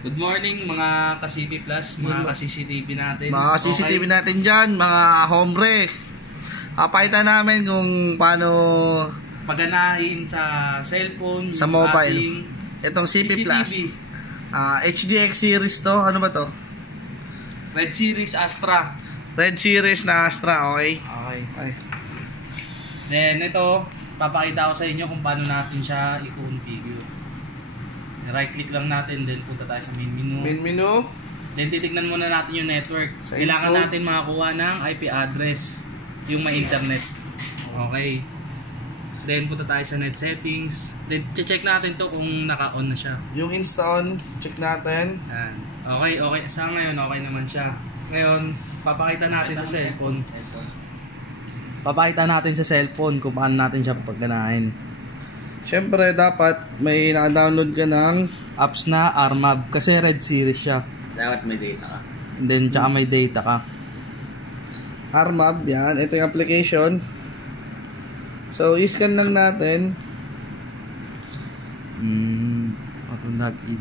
Good morning mga ka-CP Plus, mga ka-CCTV natin. Mga CCTV natin dyan, mga hombre. Papakita namin kung paano paganahin sa cellphone, sa mobile. Itong CP Plus. HDX series to. Ano ba to? Red Series Astra. Red Series na Astra, okay? Okay. Then ito, papakita ko sa inyo kung paano natin siya i-configure. Right click lang natin, then punta tayo sa main menu. Main menu. Then titignan muna natin yung network. Sa kailangan input natin makakuha ng IP address, yung may internet. Okay. Then punta tayo sa net settings. Then check natin to kung naka-on na siya. Yung insta-on, check natin. Yan. Okay. Sa ngayon, okay naman siya. Ngayon, papakita natin sa cellphone. Papakita natin sa cellphone kung paano natin siya pagganahin. Siyempre, dapat may na-download ka ng apps na Armab. Kasi Red Series siya. Dapat may data ka. And then, tsaka may data ka. Armab, yan. Ito yung application. So, i-scan lang natin. Auto not in.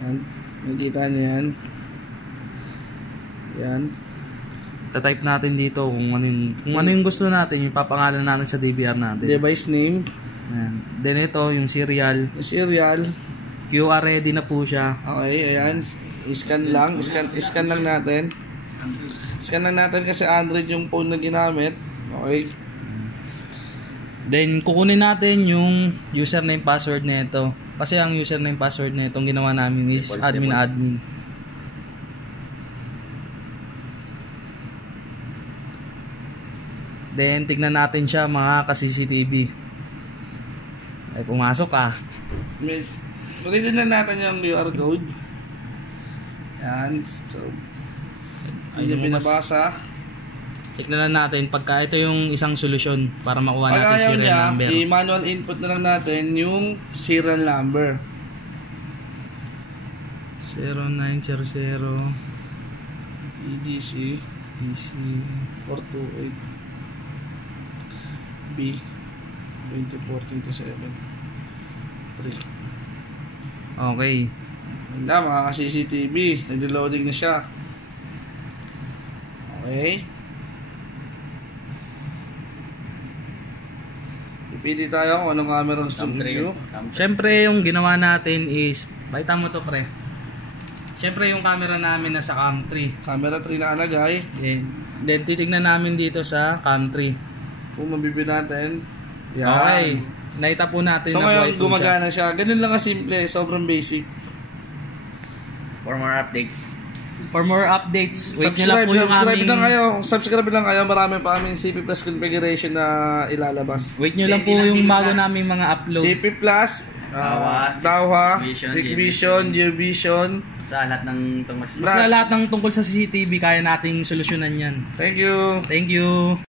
Yan. Nakikita niyo yan. Yan. Tatype natin dito kung ano yung gusto natin, yung papangalan natin sa DVR natin. Device name. Ayan. Then ito, yung serial. Yung serial. QR ready na po siya. Okay, ayan. I-scan lang. I-scan lang natin. Scan lang natin kasi Android yung phone na ginamit. Okay. Then, kukunin natin yung username password nito. Kasi ang username password nito ginawa namin is admin. Then, tignan natin siya mga ka-CCTV. Ay, pumasok ka. Pagkitin lang natin yung QR code. Yan. So, hindi pinabasa. Check na lang natin pagka ito yung isang solusyon para makuha natin serial number. I-manual input na lang natin yung serial number. 0900 EDC 428 B 2427 3. Okay. Wala, mga ka-CCTV. Nag-loading na siya. Okay. Pipili tayo kung anong camera gusto nyo. Siyempre, yung ginawa natin is, baita mo to pre. Siyempre, yung camera namin nasa Cam 3. Camera 3 na alagay. Then, titignan namin dito sa Cam 3. Kung mabibili natin. Yan. Okay. Naita po natin so, na ngayon gumagana siya. Ganun lang kasimple. Sobrang basic. For more updates. Subscribe lang kayo. Marami pa kaming CP Plus configuration na ilalabas. Wait nyo lang po yung bago naming mga upload. CP Plus, Dahua, Vision, U-Vision. Sa lahat ng tungkol sa CCTV, kaya nating solusyonan yan. Thank you.